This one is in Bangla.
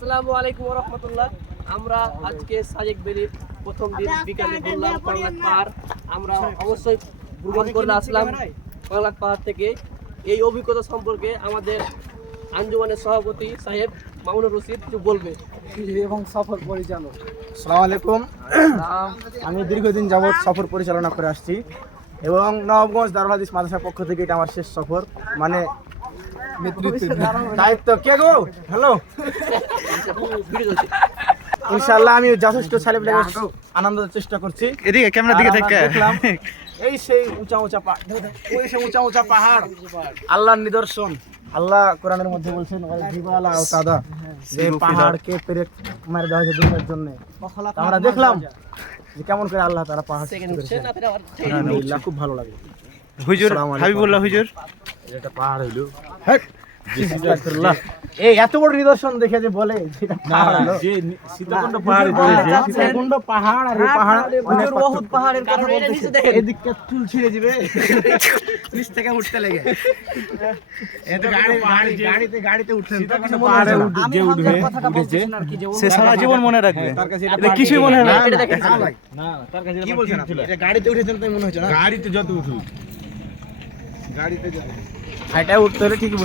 আসসালামু আলাইকুম ওয়া রাহমাতুল্লাহ। আমরা আজকে সাজেক বেরির প্রথম দিন বিকালে বললাম পাংলাক পাহাড়। আমরা অবশ্যই ভ্রমণ করে আসলাম পাংলাক পাহাড় থেকে। এই অভিজ্ঞতা সম্পর্কে আমাদের আঞ্জুমানের সভাপতি সাহেব মামুনুর রশিদ কিছু বলবে এবং সফর পরিচালক। আসসালামু আলাইকুম। আমি দীর্ঘদিন যাবৎ সফর পরিচালনা করে আসছি এবং নবাবগঞ্জ দারুল হাদিস মাদ্রাসার পক্ষ থেকে এটা আমার শেষ সফর, মানে দায়িত্ব কে গো হ্যালো। ইনশাআল্লাহ আমি যথেষ্ট ছেলেপেলে আনন্দ দেওয়ার চেষ্টা করছি। এদিকে ক্যামেরার দিকে থেকে দেখলাম এই সেই উঁচা উঁচা পাহাড় আল্লাহর নিদর্শন। আল্লাহ কোরআনের মধ্যে বলছেন জিবালা ও তাদা, যে পাহাড়কে পেরে মার দেওয়া হয়েছে দুনিয়ার জন্য। আমরা দেখলাম যে কেমন করে আল্লাহ তারা পাহাড় সৃষ্টি করেছেন। আলহামদুলিল্লাহ, খুব ভালো লাগে। হুজুর হাবিবুল্লাহ হুজুর এটা পাহাড় হইলো আস্তাগফিরুল্লাহ। এই এত বড় নিদর্শন দেখে যে বলে যেটা পাহাড় হলো, যে সীতাকুণ্ড পাহাড়, সীতাকুণ্ড পাহাড় আর এই পাহাড় হুজুর ওহুদ পাহাড়ের কথা বলতেছে। দেখেন এদিকে চুল ছিঁড়ে দিবে নিচ থেকে উঠতে লাগে। এত গাড়িতে উঠছেন তো কিছু পাহাড়ে যে উঠবে সে সারা জীবন মনে রাখবে। তার কাছে এটা কিছুই মনে হয় না। এটা দেখেন ভাই না, তার কাছে কি বলছেন আপনি? এটা গাড়িতে উঠেছেন তাই মনে হচ্ছে না? গাড়িতে যত উঠুক, গাড়িতে যত হাইটা উঠতে হলে ঠিকই